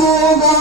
Oh.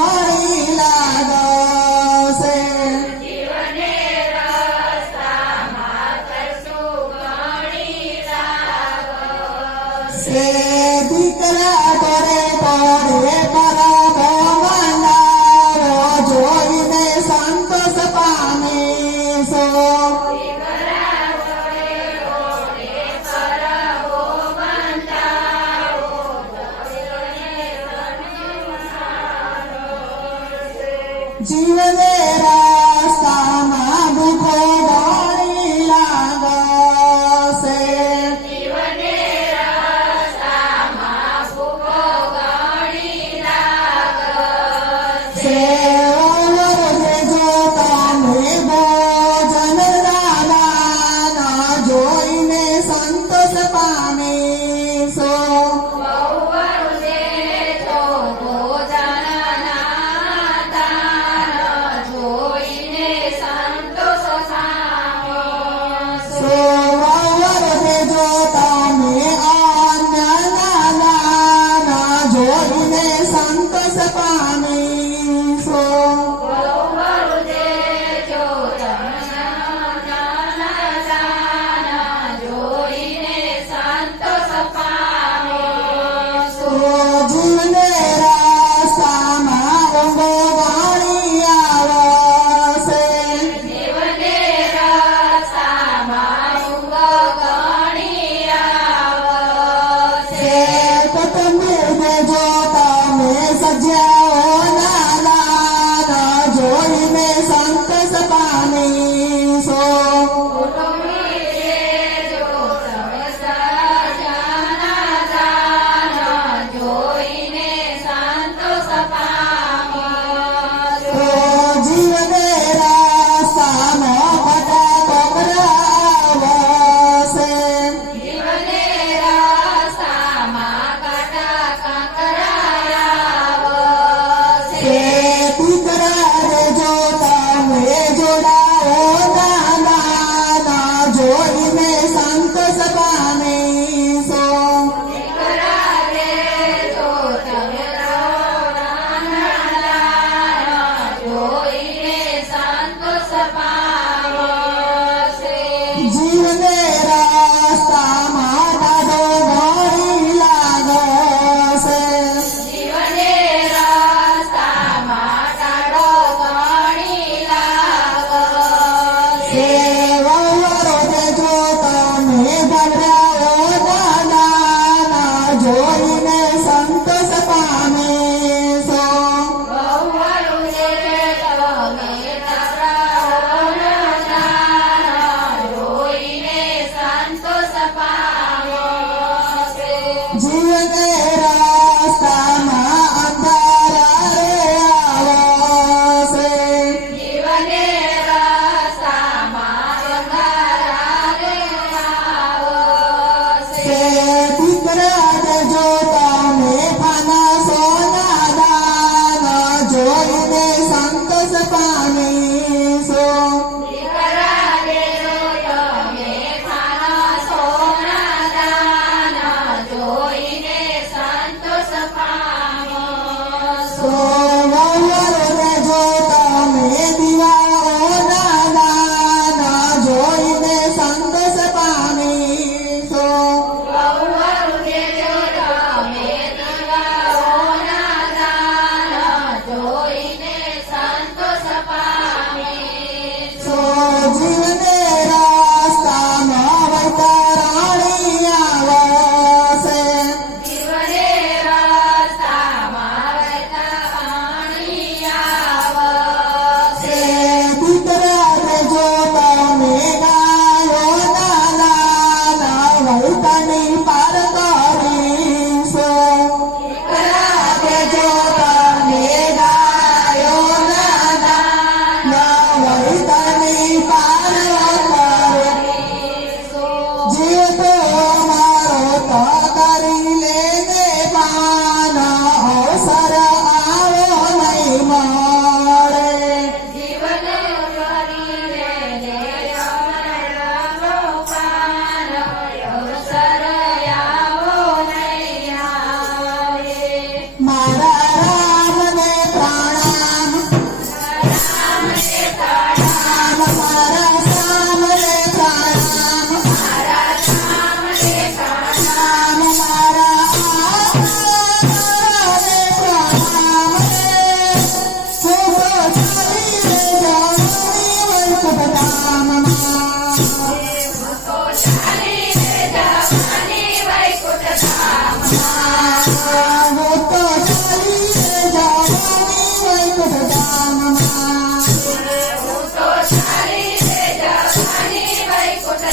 जीवने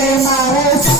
My Hallelujah.